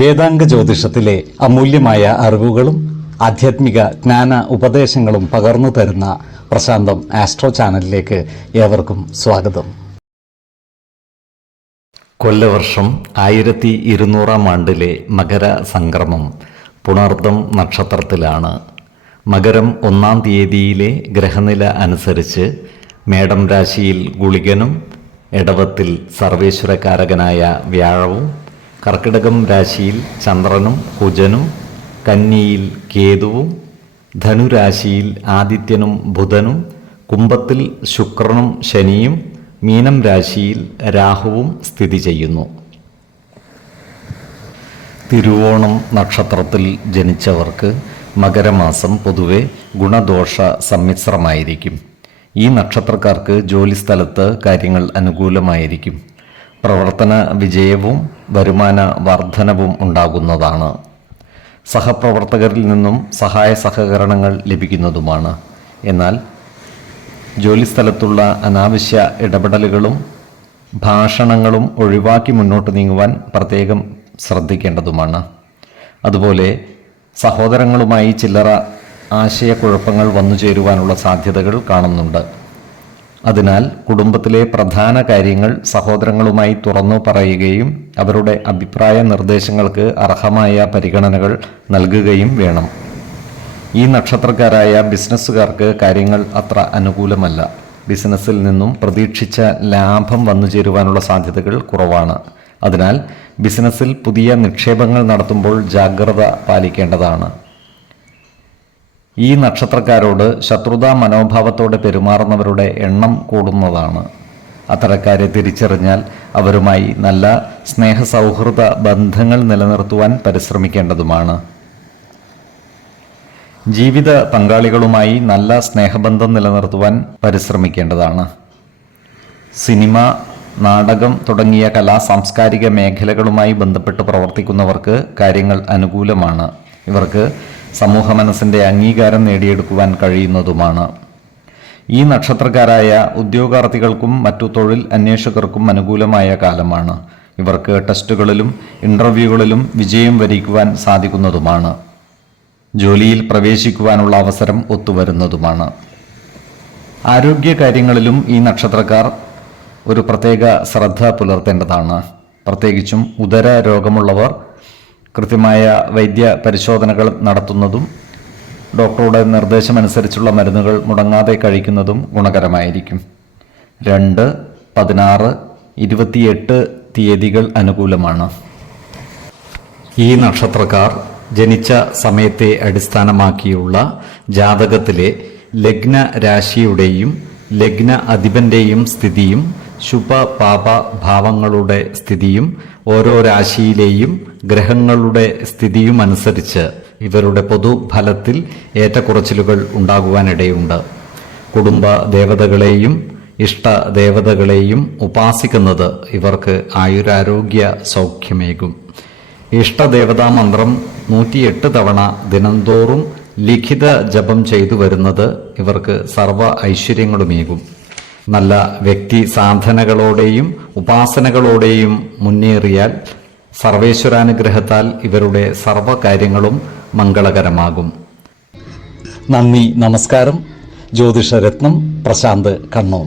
വേദാംഗ ജ്യോതിഷത്തിലെ അമൂല്യമായ അറിവുകളും ആധ്യാത്മിക ജ്ഞാന ഉപദേശങ്ങളും പകർന്നു തരുന്ന പ്രശാന്തം ആസ്ട്രോ ചാനലിലേക്ക് ഏവർക്കും സ്വാഗതം. കൊല്ലവർഷം 1200 ആണ്ടിലെ മകര സംക്രമം പുണർദം നക്ഷത്രത്തിലാണ്. മകരം 1-ാം തീയതിയിലെ ഗ്രഹനില അനുസരിച്ച് മേടം രാശിയിൽ ഗുളികനും, എടവത്തിൽ സർവേശ്വരകാരകനായ വ്യാഴവും, കർക്കിടകം രാശിയിൽ ചന്ദ്രനും കുജനും, കന്നിയിൽ കേതുവും, ധനുരാശിയിൽ ആദിത്യനും ബുധനും, കുംഭത്തിൽ ശുക്രനും ശനിയും, മീനം രാശിയിൽ രാഹുവും സ്ഥിതി ചെയ്യുന്നു. തിരുവോണം നക്ഷത്രത്തിൽ ജനിച്ചവർക്ക് മകരമാസം പൊതുവെ ഗുണദോഷ സമ്മിശ്രമായിരിക്കും. ഈ നക്ഷത്രക്കാർക്ക് ജോലിസ്ഥലത്ത് കാര്യങ്ങൾ അനുകൂലമായിരിക്കും. പ്രവർത്തന വിജയവും വരുമാന വർധനവും ഉണ്ടാകുന്നതാണ്. സഹപ്രവർത്തകരിൽ നിന്നും സഹായ സഹകരണങ്ങൾ ലഭിക്കുന്നതുമാണ്. എന്നാൽ ജോലിസ്ഥലത്തുള്ള അനാവശ്യ ഇടപെടലുകളും ഭാഷണങ്ങളും ഒഴിവാക്കി മുന്നോട്ട് നീങ്ങുവാൻ പ്രത്യേകം ശ്രദ്ധിക്കേണ്ടതുമാണ്. അതുപോലെ സഹോദരങ്ങളുമായി ചില്ലറ ആശയക്കുഴപ്പങ്ങൾ വന്നു ചേരുവാനുള്ള സാധ്യതകൾ കാണുന്നുണ്ട്. അതിനാൽ കുടുംബത്തിലെ പ്രധാന കാര്യങ്ങൾ സഹോദരങ്ങളുമായി തുറന്നു പറയുകയും അവരുടെ അഭിപ്രായ നിർദ്ദേശങ്ങൾക്ക് അർഹമായ പരിഗണനകൾ നൽകുകയും വേണം. ഈ നക്ഷത്രക്കാരായ ബിസിനസ്സുകാർക്ക് കാര്യങ്ങൾ അത്ര അനുകൂലമല്ല. ബിസിനസ്സിൽ നിന്നും പ്രതീക്ഷിച്ച ലാഭം വന്നു ചേരുവാനുള്ള സാധ്യതകൾ കുറവാണ്. അതിനാൽ ബിസിനസ്സിൽ പുതിയ നിക്ഷേപങ്ങൾ നടത്തുമ്പോൾ ജാഗ്രത പാലിക്കേണ്ടതാണ്. ഈ നക്ഷത്രക്കാരോട് ശത്രുതാ മനോഭാവത്തോടെ പെരുമാറുന്നവരുടെ എണ്ണം കൂടുന്നതാണ്. അത്തരക്കാരെ തിരിച്ചറിഞ്ഞാൽ അവരുമായി നല്ല സ്നേഹസൗഹൃദ ബന്ധങ്ങൾ നിലനിർത്തുവാൻ പരിശ്രമിക്കേണ്ടതുമാണ്. ജീവിത പങ്കാളികളുമായി നല്ല സ്നേഹബന്ധം നിലനിർത്തുവാൻ പരിശ്രമിക്കേണ്ടതാണ്. സിനിമ, നാടകം തുടങ്ങിയ സാംസ്കാരിക മേഖലകളുമായി ബന്ധപ്പെട്ട് പ്രവർത്തിക്കുന്നവർക്ക് കാര്യങ്ങൾ അനുകൂലമാണ്. ഇവർക്ക് സമൂഹ മനസ്സിൻ്റെ അംഗീകാരം നേടിയെടുക്കുവാൻ കഴിയുന്നതുമാണ്. ഈ നക്ഷത്രക്കാരായ ഉദ്യോഗാർത്ഥികൾക്കും മറ്റു തൊഴിൽ അന്വേഷകർക്കും അനുകൂലമായ കാലമാണ്. ഇവർക്ക് ടെസ്റ്റുകളിലും ഇൻ്റർവ്യൂകളിലും വിജയം വരിക്കുവാൻ സാധിക്കുന്നതുമാണ്. ജോലിയിൽ പ്രവേശിക്കുവാനുള്ള അവസരം ഒത്തുവരുന്നതുമാണ്. ആരോഗ്യകാര്യങ്ങളിലും ഈ നക്ഷത്രക്കാർ ഒരു പ്രത്യേക ശ്രദ്ധ പുലർത്തേണ്ടതാണ്. പ്രത്യേകിച്ചും ഉദര രോഗമുള്ളവർ കൃത്യമായ വൈദ്യ പരിശോധനകൾ നടത്തുന്നതും ഡോക്ടറുടെ നിർദ്ദേശമനുസരിച്ചുള്ള മരുന്നുകൾ മുടങ്ങാതെ കഴിക്കുന്നതും ഗുണകരമായിരിക്കും. 2, 16, 28 തീയതികൾ അനുകൂലമാണ്. ഈ നക്ഷത്രക്കാർ ജനിച്ച സമയത്തെ അടിസ്ഥാനമാക്കിയുള്ള ജാതകത്തിലെ ലഗ്ന രാശിയുടെയും ലഗ്ന അധിപന്റെയും സ്ഥിതിയും ശുഭ പാപ ഭാവങ്ങളുടെ സ്ഥിതിയും ഓരോ രാശിയിലെയും ഗ്രഹങ്ങളുടെ സ്ഥിതിയും അനുസരിച്ച് ഇവരുടെ പൊതുഫലത്തിൽ ഏറ്റക്കുറച്ചിലുകൾ ഉണ്ടാകുവാനിടയുണ്ട്. കുടുംബ ദേവതകളെയും ഇഷ്ടദേവതകളെയും ഉപാസിക്കുന്നത് ഇവർക്ക് ആയുരാരോഗ്യ സൗഖ്യമേകും. ഇഷ്ടദേവതാ മന്ത്രം 108 തവണ ദിനംതോറും ലിഖിത ജപം ചെയ്തു വരുന്നത് ഇവർക്ക് സർവ ഐശ്വര്യങ്ങളുമേകും. നല്ല വ്യക്തി സാധനകളോടെയും ഉപാസനകളോടെയും മുന്നേറിയാൽ സർവേശ്വരാനുഗ്രഹത്താൽ ഇവരുടെ സർവകാര്യങ്ങളും മംഗളകരമാകും. നന്ദി, നമസ്കാരം. ജ്യോതിഷരത്നം പ്രശാന്ത് കണ്ണൂർ.